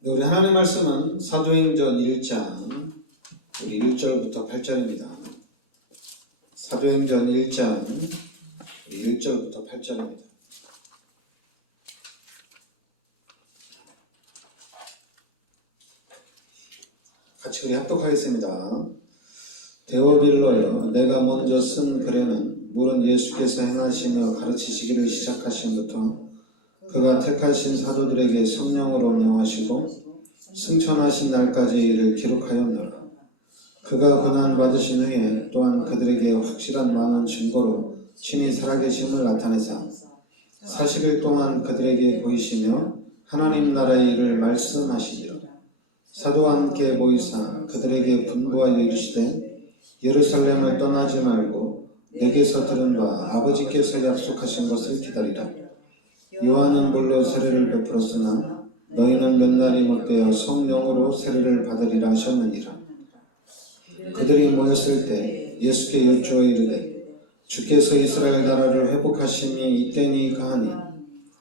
우리 하나님 말씀은 사도행전 1장 우리 1절부터 8절입니다. 사도행전 1장 우리 1절부터 8절입니다. 같이 우리 합독하겠습니다. 데오빌로여, 내가 먼저 쓴 글에는 물은 예수께서 행하시며 가르치시기를 시작하신부터 그가 택하신 사도들에게 성령으로 명하시고 승천하신 날까지 이를 기록하였노라. 그가 고난받으신 후에 또한 그들에게 확실한 많은 증거로 친히 살아계심을 나타내사 40일 동안 그들에게 보이시며 하나님 나라의 일을 말씀하시니라. 사도와 함께 보이사 그들에게 분부하여 이르시되 예루살렘을 떠나지 말고 내게서 들은 바 아버지께서 약속하신 것을 기다리라. 요한은 물로 세례를 베풀었으나 너희는 몇 날이 못되어 성령으로 세례를 받으리라 하셨느니라. 그들이 모였을 때 예수께 여쭈어 이르되 주께서 이스라엘 나라를 회복하심이 이때니까 하니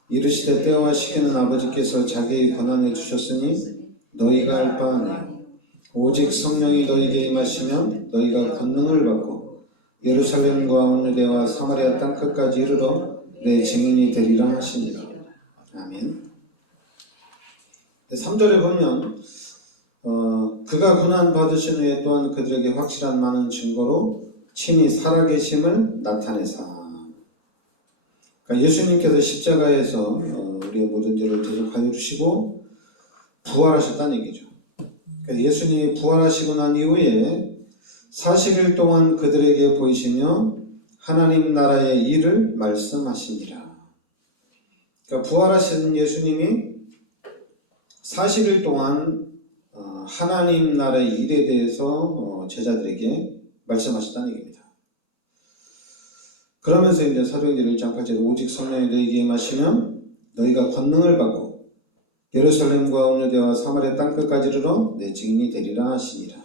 이르시되 때와 시기는 아버지께서 자기의 권한에 주셨으니 너희가 알 바 아니요 오직 성령이 너희에게 임하시면 너희가 권능을 받고 예루살렘과 온 유대와 사마리아 땅끝까지 이르러 내 증인이 되리라 하시니라. 아멘. 3절에 보면 그가 고난 받으신 후에 또한 그들에게 확실한 많은 증거로 친히 살아계심을 나타내사. 그러니까 예수님께서 십자가에서 우리의 모든 죄를 대속하여 주시고 부활하셨다는 얘기죠. 그러니까 예수님이 부활하시고 난 이후에 40일 동안 그들에게 보이시며 하나님 나라의 일을 말씀하시니라. 그러니까 부활하신 예수님이 40일 동안 하나님 나라의 일에 대해서 제자들에게 말씀하셨다는 얘기입니다. 그러면서 이제 사도행전 1장 8절에 오직 성령이 너희에게 임하시면 너희가 권능을 받고 예루살렘과 온 유대와 사마리아 땅끝까지 이르러 내 증인이 되리라 하시니라.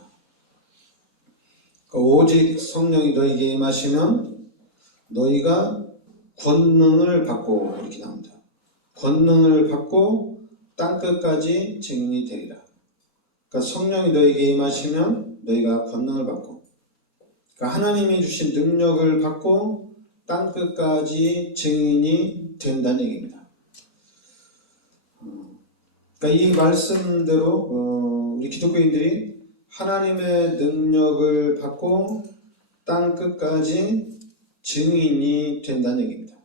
그러니까 오직 성령이 너희에게 임하시면 너희가 권능을 받고 이렇게 나옵니다. 권능을 받고 땅끝까지 증인이 되리라. 그러니까 성령이 너희에게 임하시면 너희가 권능을 받고, 그러니까 하나님이 주신 능력을 받고 땅끝까지 증인이 된다는 얘기입니다. 그러니까 이 말씀대로 우리 기독교인들이 하나님의 능력을 받고 땅끝까지 증인이 된다는 얘기입니다.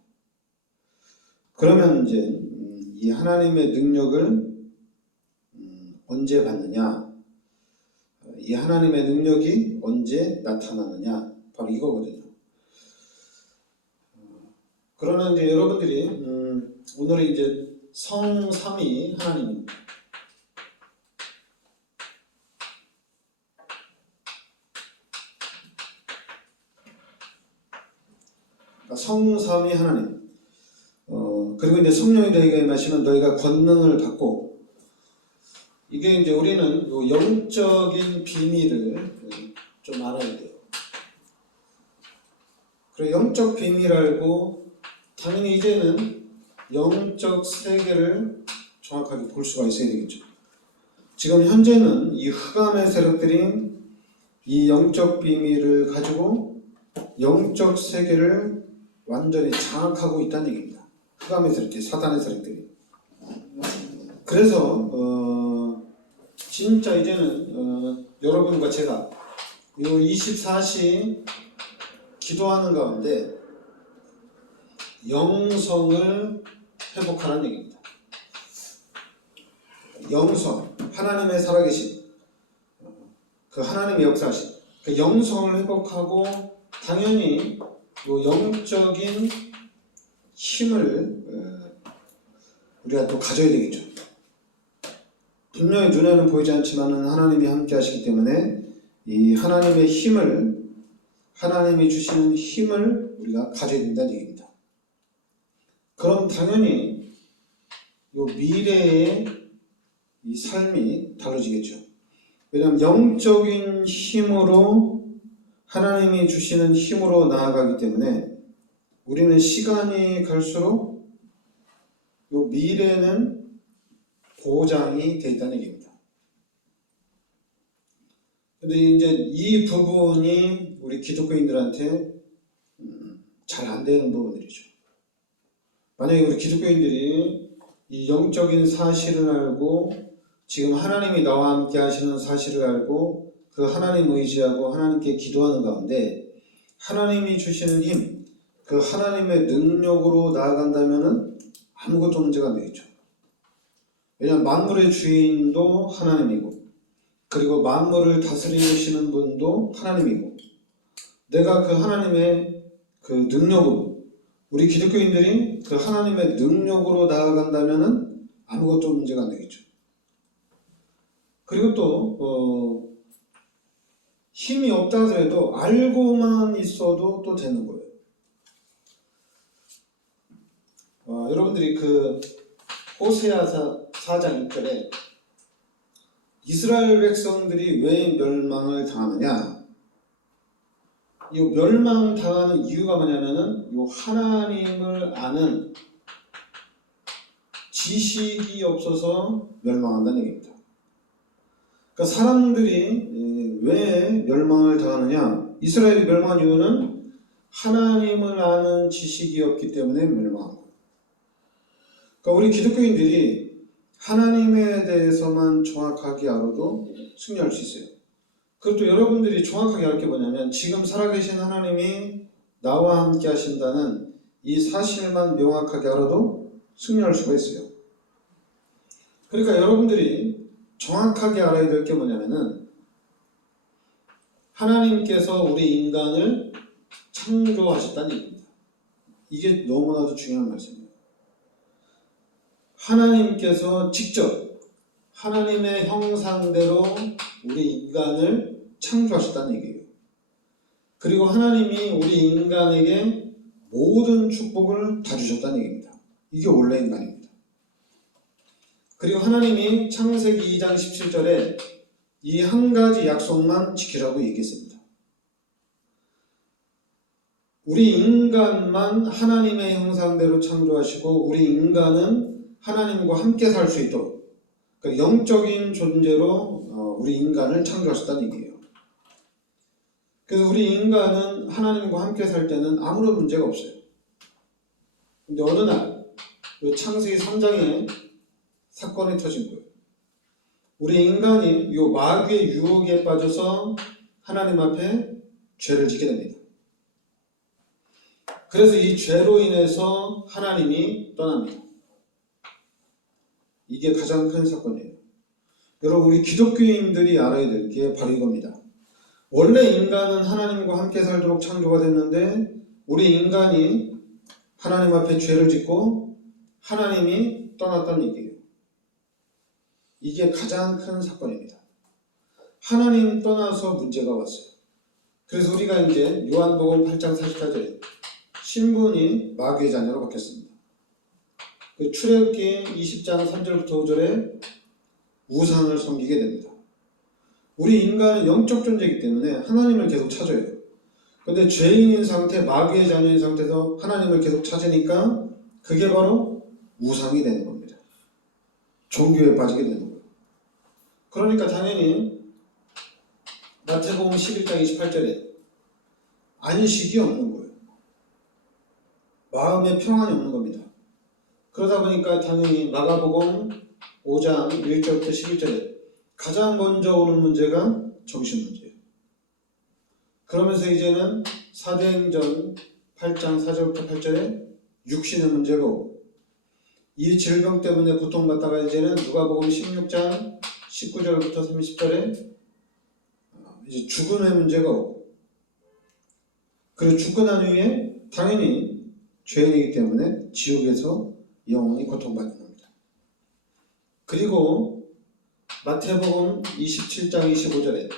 그러면 이제 이 하나님의 능력을 언제 받느냐? 이 하나님의 능력이 언제 나타나느냐? 바로 이거거든요. 그러나 이제 여러분들이 오늘은 이제 성삼위 하나님입니다. 성삼위 하나님. 그리고 이제 성령이 너희가 임하시면 너희가 권능을 받고, 이게 이제 우리는 영적인 비밀을 좀 알아야 돼요. 그리고 영적 비밀 알고 당연히 이제는 영적 세계를 정확하게 볼 수가 있어야 되겠죠. 지금 현재는 이 흑암의 세력들이 이 영적 비밀을 가지고 영적 세계를 완전히 장악하고 있다는 얘기입니다. 흑암의 세력들, 사탄의 세력들이. 그래서 진짜 이제는 여러분과 제가 이 24시 기도하는 가운데 영성을 회복하라는 얘기입니다. 영성, 하나님의 살아계신 그 하나님의 역사하신 그 영성을 회복하고 당연히 요 영적인 힘을 우리가 또 가져야 되겠죠. 분명히 눈에는 보이지 않지만 하나님이 함께 하시기 때문에 이 하나님의 힘을, 하나님이 주시는 힘을 우리가 가져야 된다는 얘기입니다. 그럼 당연히 요 미래의 이 삶이 달라지겠죠. 왜냐하면 영적인 힘으로, 하나님이 주시는 힘으로 나아가기 때문에 우리는 시간이 갈수록 요 미래는 보장이 돼 있다는 얘기입니다. 근데 이제 이 부분이 우리 기독교인들한테 잘 안 되는 부분들이죠. 만약에 우리 기독교인들이 이 영적인 사실을 알고 지금 하나님이 나와 함께 하시는 사실을 알고 그 하나님 의지하고 하나님께 기도하는 가운데 하나님이 주시는 힘, 그 하나님의 능력으로 나아간다면은 아무것도 문제가 안 되겠죠. 왜냐하면 만물의 주인도 하나님이고 그리고 만물을 다스리시는 분도 하나님이고 내가 그 하나님의 그 능력으로 우리 기독교인들이 그 하나님의 능력으로 나아간다면은 아무것도 문제가 안 되겠죠. 그리고 또 힘이 없다 하더라도 알고만 있어도 또 되는 거예요. 여러분들이 그 호세아 4장 1절에 이스라엘 백성들이 왜 멸망을 당하느냐? 이 멸망당하는 이유가 뭐냐면은 이 하나님을 아는 지식이 없어서 멸망한다는 얘기입니다. 그러니까 사람들이 왜 멸망을 당하느냐? 이스라엘이 멸망한 이유는 하나님을 아는 지식이 없기 때문에 멸망한 거예요. 그러니까 우리 기독교인들이 하나님에 대해서만 정확하게 알아도 승리할 수 있어요. 그리고 또 여러분들이 정확하게 알 게 뭐냐면 지금 살아계신 하나님이 나와 함께 하신다는 이 사실만 명확하게 알아도 승리할 수가 있어요. 그러니까 여러분들이 정확하게 알아야 될 게 뭐냐면은 하나님께서 우리 인간을 창조하셨다는 얘기입니다. 이게 너무나도 중요한 말씀이에요. 하나님께서 직접 하나님의 형상대로 우리 인간을 창조하셨다는 얘기예요. 그리고 하나님이 우리 인간에게 모든 축복을 다 주셨다는 얘기입니다. 이게 원래 인간입니다. 그리고 하나님이 창세기 2장 17절에 이 한 가지 약속만 지키라고 얘기했습니다. 우리 인간만 하나님의 형상대로 창조하시고 우리 인간은 하나님과 함께 살 수 있도록 그러니까 영적인 존재로 우리 인간을 창조하셨다는 얘기예요. 그래서 우리 인간은 하나님과 함께 살 때는 아무런 문제가 없어요. 근데 어느 날 창세기 3장에 사건이 터진 거예요. 우리 인간이 이 마귀의 유혹에 빠져서 하나님 앞에 죄를 짓게 됩니다. 그래서 이 죄로 인해서 하나님이 떠납니다. 이게 가장 큰 사건이에요. 여러분 우리 기독교인들이 알아야 될 게 바로 이겁니다. 원래 인간은 하나님과 함께 살도록 창조가 됐는데 우리 인간이 하나님 앞에 죄를 짓고 하나님이 떠났다는 얘기예요. 이게 가장 큰 사건입니다. 하나님 떠나서 문제가 왔어요. 그래서 우리가 이제 요한복음 8장 44절에 신분이 마귀의 자녀로 바뀌었습니다. 그 출애굽기 20장 3절부터 5절에 우상을 섬기게 됩니다. 우리 인간은 영적 존재이기 때문에 하나님을 계속 찾아요. 그런데 죄인인 상태, 마귀의 자녀인 상태에서 하나님을 계속 찾으니까 그게 바로 우상이 되는 겁니다. 종교에 빠지게 되는 거예요. 그러니까 당연히 마태복음 11장 28절에 안식이 없는 거예요. 마음에 평안이 없는 겁니다. 그러다 보니까 당연히 마가복음 5장 1절부터 11절에 가장 먼저 오는 문제가 정신 문제예요. 그러면서 이제는 사도행전 8장 4절부터 8절에 육신의 문제가 오고 이 질병 때문에 고통받다가 이제는 누가복음 16장 19절부터 30절에 이제 죽음의 문제가 오고 그리고 죽고 난 후에 당연히 죄인이기 때문에 지옥에서 영원히 고통받는 겁니다. 그리고 마태복음 27장 25절에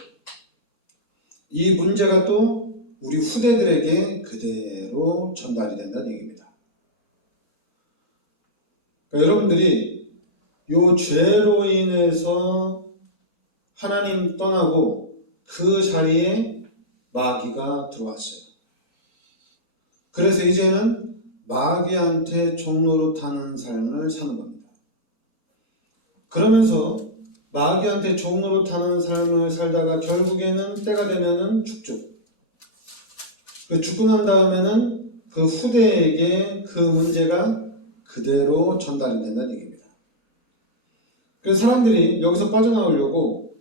이 문제가 또 우리 후대들에게 그대로 전달이 된다는 얘기입니다. 그러니까 여러분들이 이 죄로 인해서 하나님 떠나고 그 자리에 마귀가 들어왔어요. 그래서 이제는 마귀한테 종로로 타는 삶을 사는 겁니다. 그러면서 마귀한테 종으로 타는 삶을 살다가 결국에는 때가 되면은 죽죠. 죽고 난 다음에는 그 후대에게 그 문제가 그대로 전달이 된다는 얘기입니다. 그래서 사람들이 여기서 빠져나오려고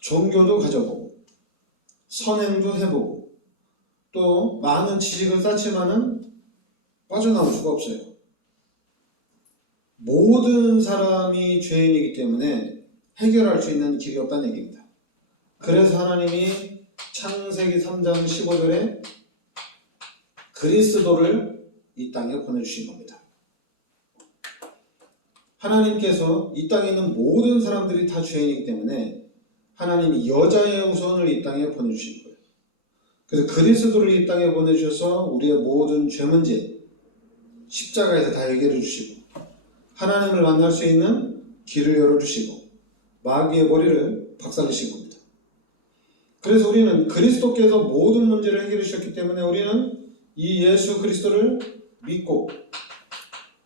종교도 가져보고 선행도 해보고 또 많은 지식을 쌓지만은 빠져나올 수가 없어요. 모든 사람이 죄인이기 때문에 해결할 수 있는 길이 없다는 얘기입니다. 그래서 하나님이 창세기 3장 15절에 그리스도를 이 땅에 보내주신 겁니다. 하나님께서 이 땅에 있는 모든 사람들이 다 죄인이기 때문에 하나님이 여자의 후손을 이 땅에 보내주신 거예요. 그래서 그리스도를 이 땅에 보내주셔서 우리의 모든 죄 문제 십자가에서 다 해결해 주시고 하나님을 만날 수 있는 길을 열어주시고 마귀의 머리를 박살내신 겁니다. 그래서 우리는 그리스도께서 모든 문제를 해결해 주셨기 때문에 우리는 이 예수 그리스도를 믿고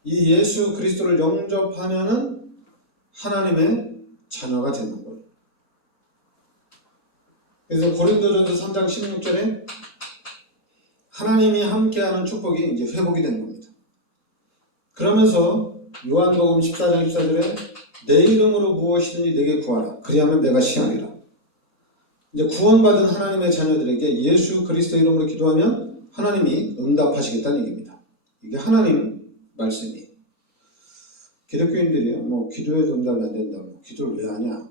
이 예수 그리스도를 영접하면은 하나님의 자녀가 되는 거예요. 그래서 고린도전서 3장 16절에 하나님이 함께하는 축복이 이제 회복이 되는 겁니다. 그러면서 요한복음 14장 14절에 내 이름으로 무엇이든지 내게 구하라. 그리하면 내가 시행하리라. 이제 구원받은 하나님의 자녀들에게 예수 그리스도 이름으로 기도하면 하나님이 응답하시겠다는 얘기입니다. 이게 하나님 말씀이에요. 기독교인들이 기도해도 응답이 안 된다고 기도를 왜 하냐.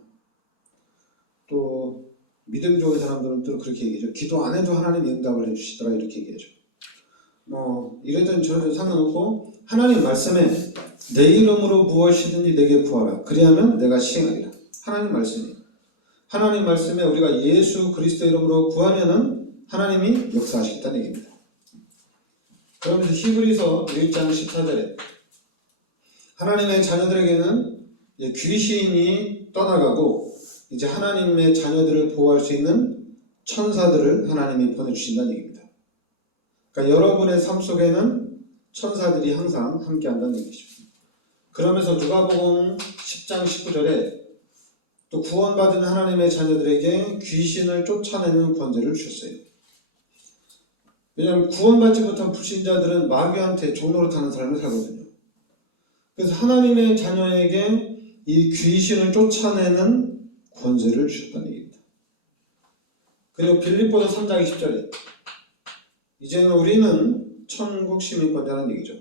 또 믿음 좋은 사람들은 또 그렇게 얘기하죠. 기도 안 해도 하나님이 응답을 해주시더라 이렇게 얘기하죠. 이래든 저래든 상관없고 하나님 말씀에 내 이름으로 무엇이든지 내게 구하라. 그리하면 내가 시행하리라. 하나님 말씀이에요. 하나님 말씀에 우리가 예수 그리스도 이름으로 구하면은 하나님이 역사하시겠다는 얘기입니다. 그러면서 히브리서 1장 14절에 하나님의 자녀들에게는 귀신이 떠나가고 이제 하나님의 자녀들을 보호할 수 있는 천사들을 하나님이 보내주신다는 얘기입니다. 그러니까 여러분의 삶 속에는 천사들이 항상 함께한다는 얘기죠. 그러면서 누가복음 10장 19절에 또 구원받은 하나님의 자녀들에게 귀신을 쫓아내는 권세를 주셨어요. 왜냐하면 구원받지 못한 불신자들은 마귀한테 종로를 타는 삶을 살거든요. 그래서 하나님의 자녀에게 이 귀신을 쫓아내는 권세를 주셨다는 얘기입니다. 그리고 빌립보서 3장 20절에 이제는 우리는 천국 시민권자라는 얘기죠.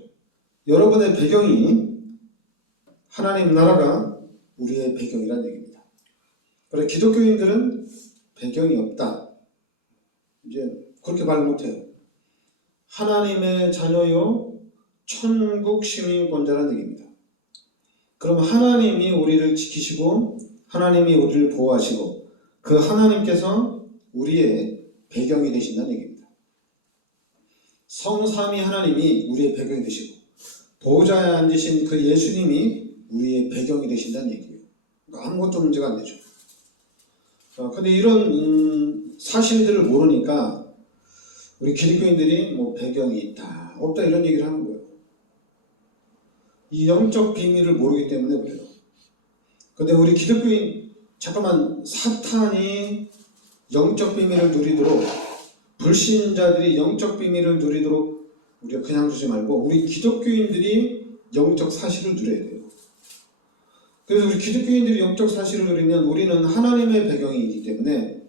여러분의 배경이 하나님 나라가 우리의 배경이라는 얘기입니다. 그래서 기독교인들은 배경이 없다. 이제 그렇게 말 못해요. 하나님의 자녀요 천국 시민권자라는 얘기입니다. 그럼 하나님이 우리를 지키시고 하나님이 우리를 보호하시고 그 하나님께서 우리의 배경이 되신다는 얘기입니다. 성삼위 하나님이 우리의 배경이 되시고 보좌에 앉으신 그 예수님이 우리의 배경이 되신다는 얘기예요. 그러니까 아무것도 문제가 안 되죠. 근데 이런 사실들을 모르니까 우리 기독교인들이 배경이 있다 없다 이런 얘기를 하는 거예요. 이 영적 비밀을 모르기 때문에 그래요. 근데 우리 기독교인 잠깐만 사탄이 영적 비밀을 누리도록 불신자들이 영적 비밀을 누리도록 우리가 그냥 두지 말고 우리 기독교인들이 영적 사실을 누려야 돼요. 그래서 우리 기독교인들이 영적 사실을 누리면 우리는 하나님의 배경이기 때문에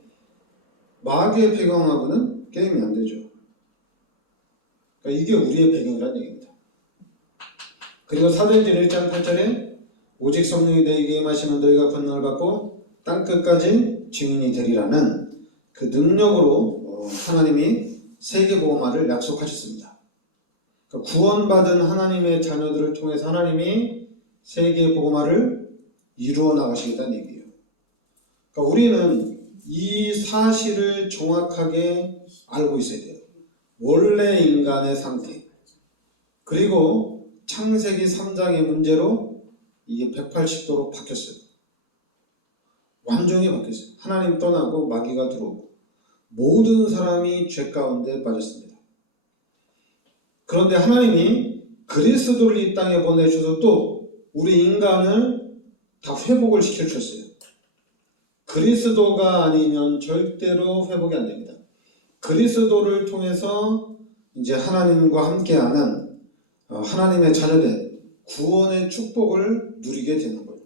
마귀의 배경하고는 게임이 안 되죠. 그러니까 이게 우리의 배경이라는 얘기입니다. 그리고 사도행전 1장 8절에 오직 성령이 너희에게 임하시면 너희가 권능을 받고 땅끝까지 증인이 되리라는 그 능력으로 하나님이 세계복음화를 약속하셨습니다. 그러니까 구원받은 하나님의 자녀들을 통해서 하나님이 세계복음화를 이루어 나가시겠다는 얘기예요. 그러니까 우리는 이 사실을 정확하게 알고 있어야 돼요. 원래 인간의 상태 그리고 창세기 3장의 문제로 이게 180도로 바뀌었어요. 완전히 바뀌었어요. 하나님 떠나고 마귀가 들어오고 모든 사람이 죄 가운데 빠졌습니다. 그런데 하나님이 그리스도를 이 땅에 보내주셔서 또 우리 인간을 다 회복을 시켜주셨어요. 그리스도가 아니면 절대로 회복이 안 됩니다. 그리스도를 통해서 이제 하나님과 함께하는 하나님의 자녀된 구원의 축복을 누리게 되는 거예요.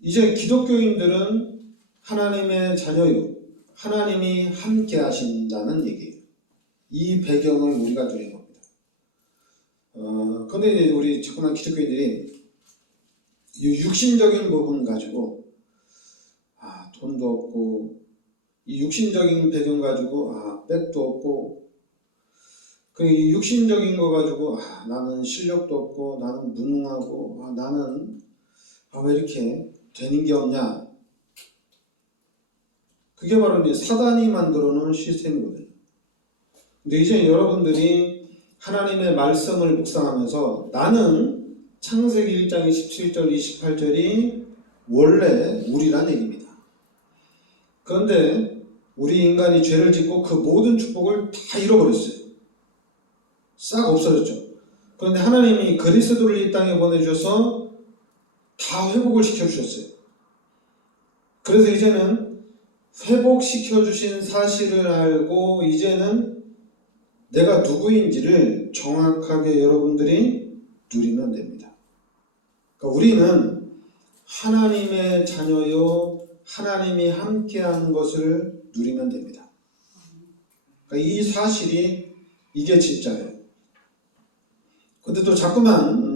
이제 기독교인들은 하나님의 자녀요, 하나님이 함께 하신다는 얘기예요. 이 배경을 우리가 누리는 겁니다. 그런데 이제 우리 자꾸만 기독교인들이 이 육신적인 부분 가지고 돈도 없고, 이 육신적인 배경 가지고 백도 없고, 그 육신적인 거 가지고 나는 실력도 없고, 나는 무능하고, 나는 왜 이렇게 되는 게 없냐. 그게 바로 이제 사단이 만들어 놓은 시스템이거든요. 근데 이제 여러분들이 하나님의 말씀을 묵상하면서 나는 창세기 1장 27절 28절이 원래 우리란 얘기입니다. 그런데 우리 인간이 죄를 짓고 그 모든 축복을 다 잃어버렸어요. 싹 없어졌죠. 그런데 하나님이 그리스도를 이 땅에 보내주셔서 다 회복을 시켜주셨어요. 그래서 이제는 회복시켜주신 사실을 알고 이제는 내가 누구인지를 정확하게 여러분들이 누리면 됩니다. 그러니까 우리는 하나님의 자녀요, 하나님이 함께하는 것을 누리면 됩니다. 그러니까 이 사실이 이게 진짜예요. 근데 또 자꾸만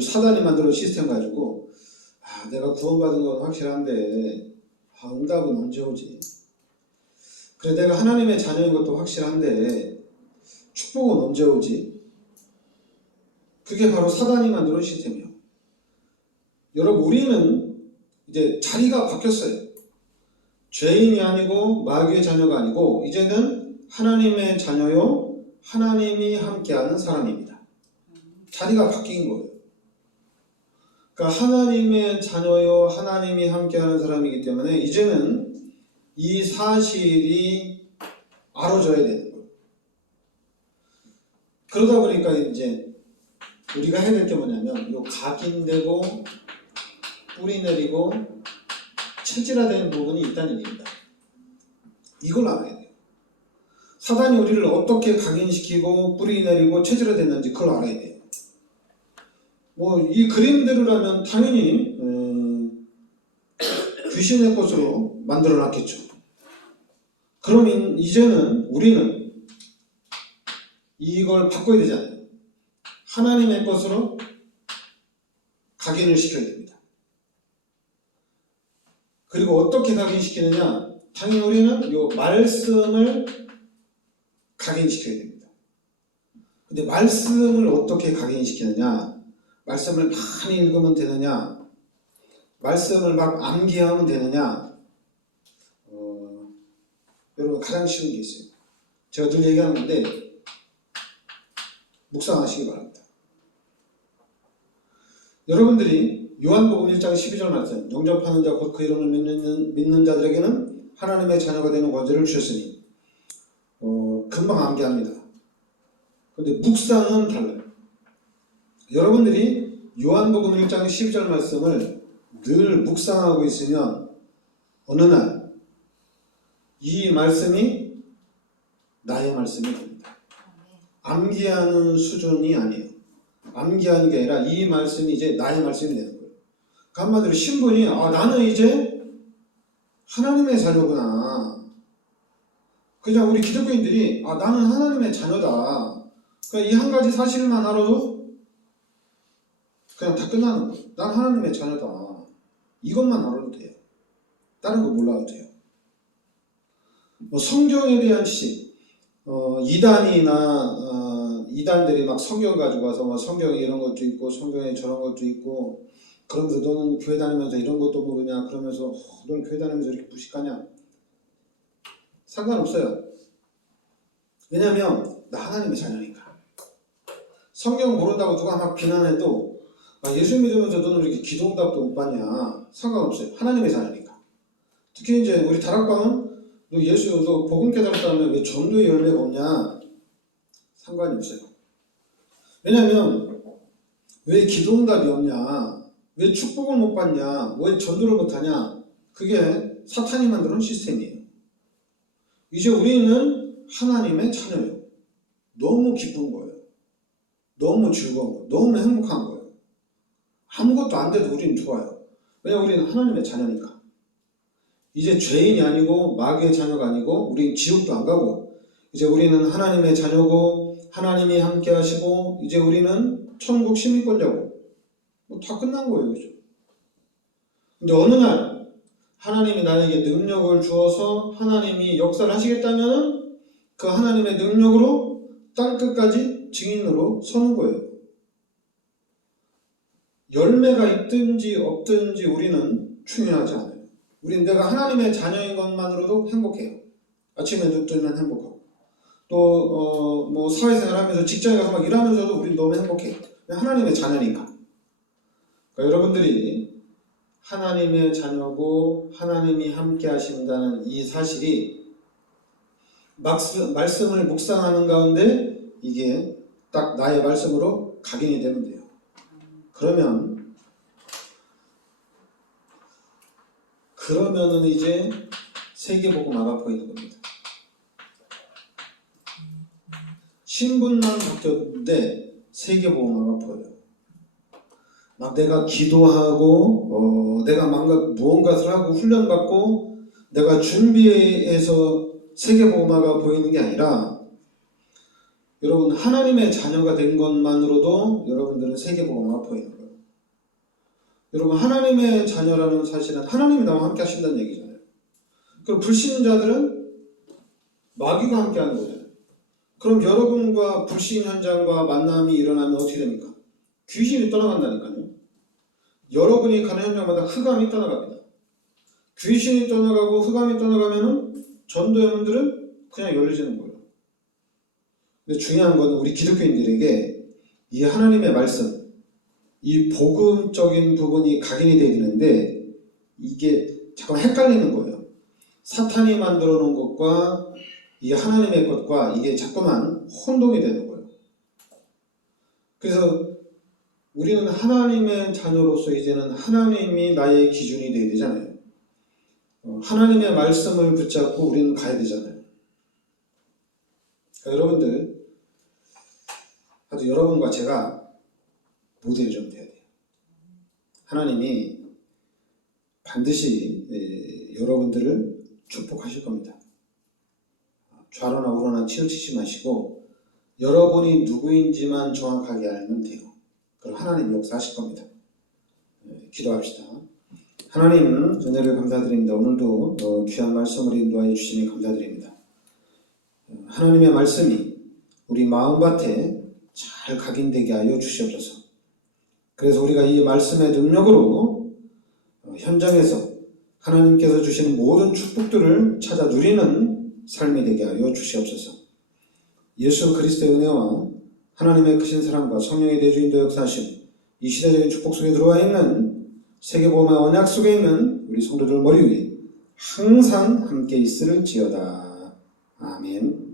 사단이 만들어 시스템 가지고 내가 구원받은 건 확실한데 응답은 언제 오지? 그래 내가 하나님의 자녀인 것도 확실한데 축복은 언제 오지? 그게 바로 사단이 만들어 시스템이에요. 여러분 우리는 이제 자리가 바뀌었어요. 죄인이 아니고 마귀의 자녀가 아니고 이제는 하나님의 자녀요, 하나님이 함께하는 사람입니다. 자리가 바뀐 거예요. 그러니까 하나님의 자녀요, 하나님이 함께하는 사람이기 때문에 이제는 이 사실이 알아져야 되는 거예요. 그러다 보니까 이제 우리가 해야 될 게 뭐냐면 요 각인되고 뿌리 내리고 체질화되는 부분이 있다는 얘기입니다. 이걸 알아야 돼요. 사단이 우리를 어떻게 각인시키고 뿌리 내리고 체질화됐는지 그걸 알아야 돼요. 이 그림대로라면 당연히 귀신의 것으로 만들어놨겠죠. 그럼 이제는 우리는 이걸 바꿔야 되잖아요. 하나님의 것으로 각인을 시켜야 됩니다. 그리고 어떻게 각인시키느냐? 당연히 우리는 이 말씀을 각인시켜야 됩니다. 근데 말씀을 어떻게 각인시키느냐? 말씀을 많이 읽으면 되느냐? 말씀을 막 암기하면 되느냐? 여러분 가장 쉬운 게 있어요. 제가 늘 얘기하는 건데 묵상하시기 바랍니다. 여러분들이 요한복음 1장 12절 말씀, 영접하는 자 곧 그 이름을 믿는 자들에게는 하나님의 자녀가 되는 권세를 주셨으니 금방 암기합니다. 그런데 묵상은 달라요. 여러분들이 요한복음 1장 12절 말씀을 늘 묵상하고 있으면 어느 날 이 말씀이 나의 말씀이 됩니다. 암기하는 수준이 아니에요. 암기하는 게 아니라 이 말씀이 이제 나의 말씀이 되는 거예요. 한마디로 신분이 나는 이제 하나님의 자녀구나. 그냥 우리 기독교인들이 나는 하나님의 자녀다. 그냥 이 한 가지 사실만 알아도 그냥 다 끝나는 거예요. 난 하나님의 자녀다. 이것만 알아도 돼요. 다른 거 몰라도 돼요. 성경에 대한 지식, 이단들이 막 성경 가지고 와서 성경에 이런 것도 있고 성경에 저런 것도 있고 그러면서 너는 교회 다니면서 이런 것도 모르냐 그러면서 너는 교회 다니면서 이렇게 무식하냐? 상관없어요. 왜냐하면 나 하나님의 자녀니까. 성경 모른다고 누가 막 비난해도 예수 믿으면서 너는 왜 이렇게 기도응답도 못 받냐? 상관없어요. 하나님의 자녀니까. 특히 이제 우리 다락방은 너 복음 깨달았다면 왜 전도의 열매가 없냐? 상관이 없어요. 왜냐하면 왜 기도응답이 없냐? 왜 축복을 못 받냐? 왜 전도를 못하냐? 그게 사탄이 만드는 시스템이에요. 이제 우리는 하나님의 자녀예요. 너무 기쁜 거예요. 너무 즐거운 거예요. 너무 행복한 거예요. 아무것도 안 돼도 우리는 좋아요. 왜냐하면 우리는 하나님의 자녀니까. 이제 죄인이 아니고 마귀의 자녀가 아니고 우리는 지옥도 안 가고 이제 우리는 하나님의 자녀고 하나님이 함께 하시고 이제 우리는 천국 시민권자고 다 끝난 거예요. 그죠? 근데 어느 날 하나님이 나에게 능력을 주어서 하나님이 역사를 하시겠다면 그 하나님의 능력으로 땅끝까지 증인으로 서는 거예요. 열매가 있든지 없든지 우리는 중요하지 않아요. 우리는 내가 하나님의 자녀인 것만으로도 행복해요. 아침에 눈 뜨면 행복하고 또 뭐 사회생활 하면서 직장에 가서 막 일하면서도 우리는 너무 행복해요. 하나님의 자녀니까. 그러니까 여러분들이 하나님의 자녀고 하나님이 함께 하신다는 이 사실이 말씀을 묵상하는 가운데 이게 딱 나의 말씀으로 각인이 되면 돼요. 그러면은 이제 세계복음 아가포 있는 겁니다. 신분만 바뀌었는데 세계복음 아가포예요. 막 내가 기도하고 내가 무언가를 하고 훈련받고 내가 준비해서 세계복음화가 보이는 게 아니라 여러분 하나님의 자녀가 된 것만으로도 여러분들은 세계복음화가 보이는 거예요. 여러분 하나님의 자녀라는 사실은 하나님이 나와 함께 하신다는 얘기잖아요. 그럼 불신자들은 마귀가 함께 하는 거잖아요. 그럼 여러분과 불신 현장과 만남이 일어나면 어떻게 됩니까? 귀신이 떠나간다니까요. 여러분이 가는 현장마다 흑암이 떠나갑니다. 귀신이 떠나가고 흑암이 떠나가면은 전도의 문들은 그냥 열려지는 거예요. 근데 중요한 건 우리 기독교인들에게 이 하나님의 말씀, 이 복음적인 부분이 각인이 되어야 되는데 이게 잠깐 헷갈리는 거예요. 사탄이 만들어 놓은 것과 이 하나님의 것과 이게 자꾸만 혼동이 되는 거예요. 그래서 우리는 하나님의 자녀로서 이제는 하나님이 나의 기준이 되어야 되잖아요. 하나님의 말씀을 붙잡고 우리는 가야 되잖아요. 그러니까 여러분들, 아주 여러분과 제가 모델이 좀 돼야 돼요. 하나님이 반드시 여러분들을 축복하실 겁니다. 좌로나 우로나 치우치지 마시고 여러분이 누구인지만 정확하게 알면 돼요. 그럼 하나님 역사하실 겁니다. 기도합시다. 하나님 은혜를 감사드립니다. 오늘도 귀한 말씀을 인도하여 주시니 감사드립니다. 하나님의 말씀이 우리 마음밭에 잘 각인되게 하여 주시옵소서. 그래서 우리가 이 말씀의 능력으로 현장에서 하나님께서 주시는 모든 축복들을 찾아 누리는 삶이 되게 하여 주시옵소서. 예수 그리스도의 은혜와 하나님의 크신 사랑과 성령의 대주인도 역사하심, 이 시대적인 축복 속에 들어와 있는 세계복음의 언약 속에 있는 우리 성도들 머리 위에 항상 함께 있을지어다. 아멘.